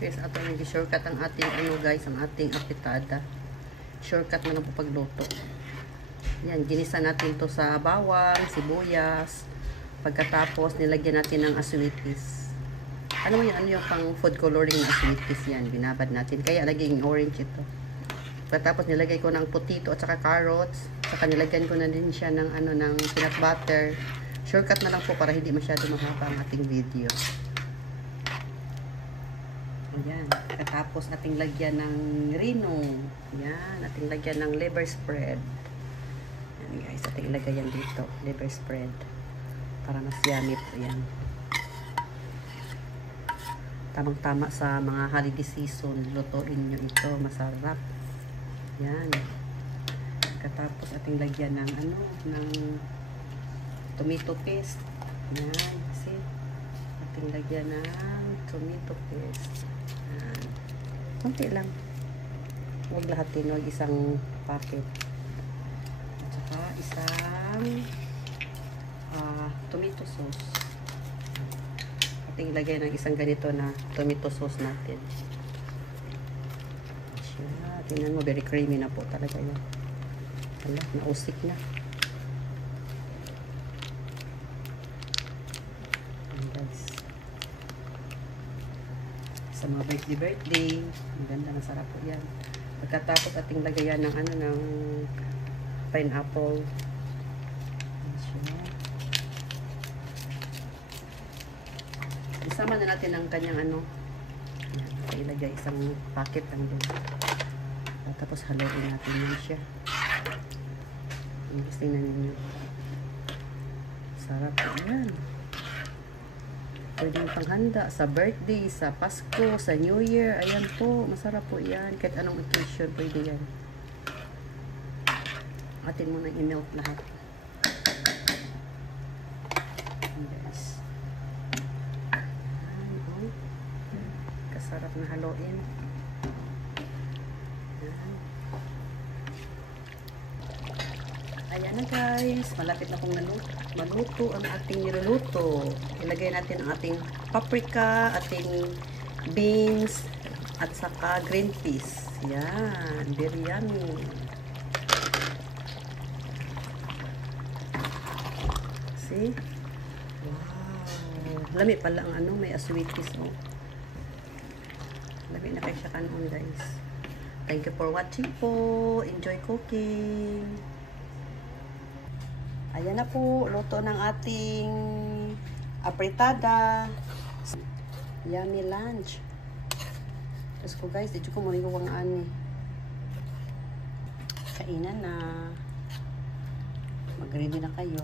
Here's ato yung shortcut ang ating ano guys, ang ating apitada. Shortcut na lang po pagluto. Yan, ginisa natin to sa bawang, sibuyas. Pagkatapos, nilagyan natin ng aswitis. Ano yung pang food coloring na aswitis yan. Binabad natin. Kaya naging orange ito. Pagkatapos, nilagay ko ng potato at saka carrots. Saka nilagyan ko na din siya ng, ng peanut butter. Shortcut na lang po para hindi masyado mahaba ang ating video. Ayan. Pagkatapos, ating lagyan ng rino. Ayan. Ating lagyan ng liver spread. Ayan guys. Ating ilagay yan dito. Liver spread. Para mas yummy po yan. Tamang-tama sa mga holiday season. Lutuin nyo ito. Masarap. Yan. Katapos ating lagyan ng ng tomato paste. Yan. Kasi ating lagyan ng tomato paste. Yan. Kunti lang. Huwag lahatin. Huwag isang packet. At saka isang tomato sauce. Ating ilagay ng isang ganito na tomato sauce natin. Siya. Tingnan mo, very creamy na po talaga yan. Wala, nausik na. And guys. Sa mga birthday. Maganda, masarap po yan. Pagkatapos ating lagayan ng ng pineapple. Siya. Isama na natin ang kanyang ilagay isang packet lang din. Tapos haluin natin yan siya. Tingnan ninyo. Sarap yan. Pwede yung panghanda sa birthday, sa Pasko, sa New Year. Ayan po, masarap po yan. Kahit anong occasion, pwede yan. Atin mo na i-melt lahat. Yes. Sarap na haluin. Ayan na guys, malapit na pong maluto ang ating niluluto. Ilagay natin ang ating paprika, ating beans, at saka green peas. Yan, very yummy. See? Wow. Lami pala ang may aswitis oh. Lami na kayo siya kanon guys. Thank you for watching po. Enjoy cooking. Ayan na po. Luto ng ating apritada. Yummy lunch. Tapos ko guys, dito ko muli ko ang kainan na. Mag-ready na kayo.